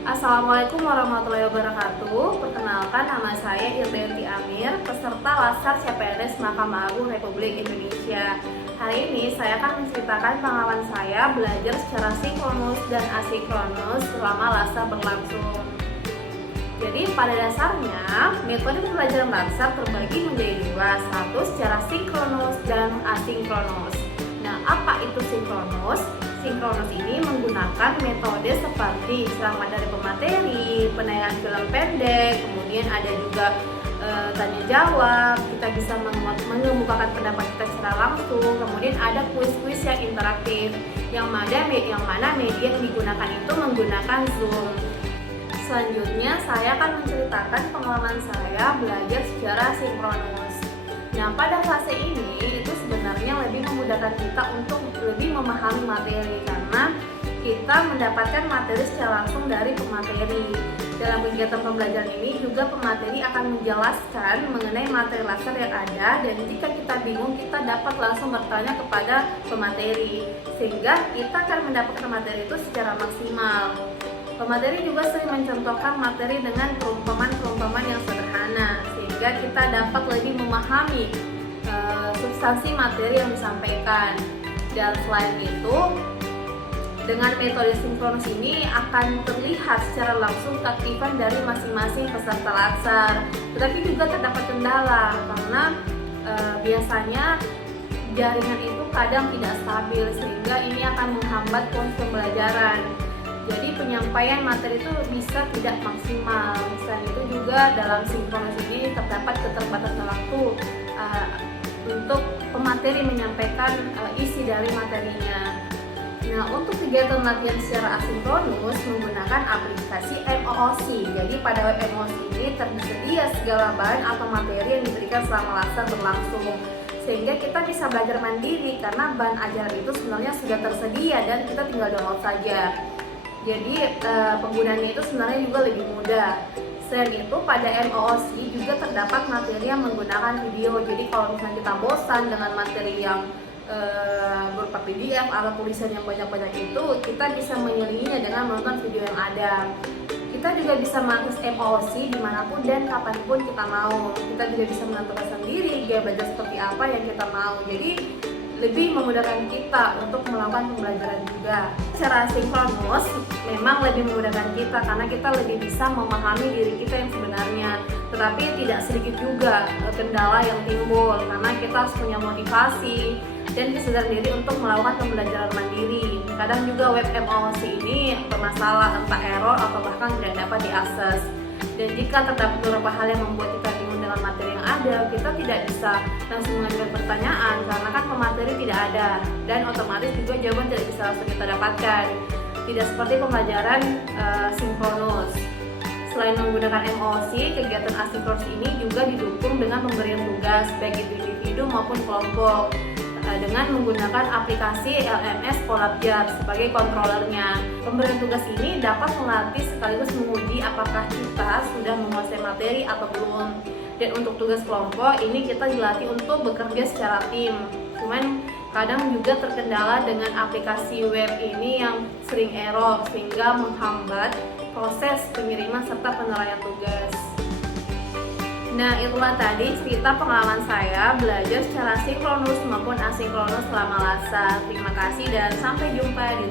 Assalamualaikum warahmatullahi wabarakatuh. Perkenalkan, nama saya Irdeanti Amir, peserta Laskar CPNS Mahkamah Agung Republik Indonesia. Hari ini saya akan menceritakan pengalaman saya belajar secara sinkronus dan asinkronus selama Laskar berlangsung. Jadi pada dasarnya metode pembelajaran Laskar terbagi menjadi dua, satu secara sinkronus dan asinkronus. Nah, apa itu sinkronus? Sinkronus ini menggunakan metode seperti ceramah dari pemateri, penayangan film pendek, kemudian ada juga tanya jawab, kita bisa mengemukakan pendapat kita secara langsung, kemudian ada kuis-kuis yang interaktif, yang mana media yang digunakan itu menggunakan Zoom. Selanjutnya saya akan menceritakan pengalaman saya belajar secara sinkronus. Nah, pada fase ini itu sebenarnya lebih memudahkan kita untuk lebih memahami materi karena kita mendapatkan materi secara langsung dari pemateri. Dalam kegiatan pembelajaran ini juga pemateri akan menjelaskan mengenai materi Laskar yang ada, dan jika kita bingung kita dapat langsung bertanya kepada pemateri sehingga kita akan mendapatkan materi itu secara maksimal. Pemateri juga sering mencontohkan materi dengan perumpamaan-perumpamaan yang sederhana sehingga kita dapat lebih memahami substansi materi yang disampaikan. Dan selain itu, dengan metode sinkronus ini akan terlihat secara langsung keaktifan dari masing-masing peserta Laskar. Tetapi juga terdapat kendala karena biasanya jaringan itu kadang tidak stabil sehingga ini akan menghambat proses pembelajaran. Jadi penyampaian materi itu bisa tidak maksimal. Selain itu juga dalam sinkronus ini terdapat keterbatasan waktu untuk pemateri menyampaikan isi dari materinya. Nah, untuk kegiatan latihan secara asinkronus menggunakan aplikasi MOOC. Jadi pada web MOOC ini tersedia segala bahan atau materi yang diberikan selama Laskar berlangsung, sehingga kita bisa belajar mandiri karena bahan ajaran itu sebenarnya sudah tersedia dan kita tinggal download saja. Jadi penggunaannya itu sebenarnya juga lebih mudah. Selain itu pada MOOC juga terdapat materi yang menggunakan video. Jadi kalau misalnya kita bosan dengan materi yang berupa PDF atau tulisan yang banyak-banyak itu, kita bisa menyelinginya dengan menonton video yang ada. Kita juga bisa mengakses MOOC dimanapun dan kapanpun kita mau. Kita juga bisa menentukan sendiri gaya belajar seperti apa yang kita mau. Jadi lebih memudahkan kita untuk melakukan pembelajaran juga. Secara sinkronus memang lebih memudahkan kita karena kita lebih bisa memahami diri kita yang sebenarnya. Tetapi tidak sedikit juga kendala yang timbul karena kita harus punya motivasi dan kesadaran diri untuk melakukan pembelajaran mandiri. Kadang juga web MOOC ini bermasalah, entah error atau bahkan tidak dapat diakses. Dan jika terdapat beberapa hal yang membuat kita bingung dengan materi yang ada, kita tidak bisa langsung mengajukan pertanyaan karena kan pemateri tidak ada, dan otomatis juga jawaban tidak bisa langsung kita dapatkan. Tidak seperti pembelajaran sinkronus. Selain menggunakan MOOC, kegiatan asinkronus ini juga didukung dengan pemberian tugas baik itu individu maupun kelompok dengan menggunakan aplikasi LMS Collabjar sebagai kontrolernya. Pemberian tugas ini dapat melatih sekaligus menguji apakah kita sudah menguasai materi atau belum. Dan untuk tugas kelompok ini kita dilatih untuk bekerja secara tim. Cuman kadang juga terkendala dengan aplikasi web ini yang sering error sehingga menghambat proses pengiriman serta penilaian tugas. Nah, itulah tadi cerita pengalaman saya belajar secara sinkronus maupun asinkronus selama Laskar. Terima kasih dan sampai jumpa di